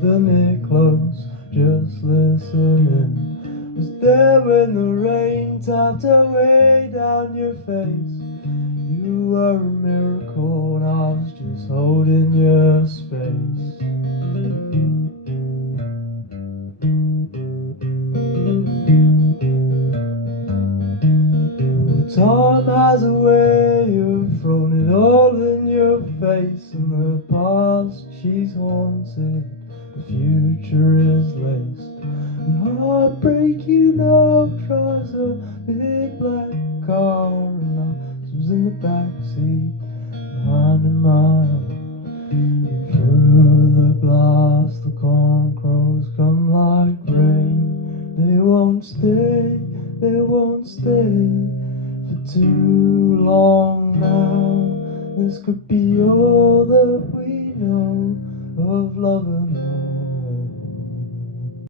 holding it close, just listening. Was there when the rain tapped away down your face. You were a miracle and I was just holding your space. Time has a way of throwing it all in your face, and the past, she's haunted, the future is laced. And heartbreak, you know, drives a big black car, and I was in the backseat behind in my own. And through the glass, the corn crows come like rain. They won't stay, they won't stay for too long now. This could be all that we know of love and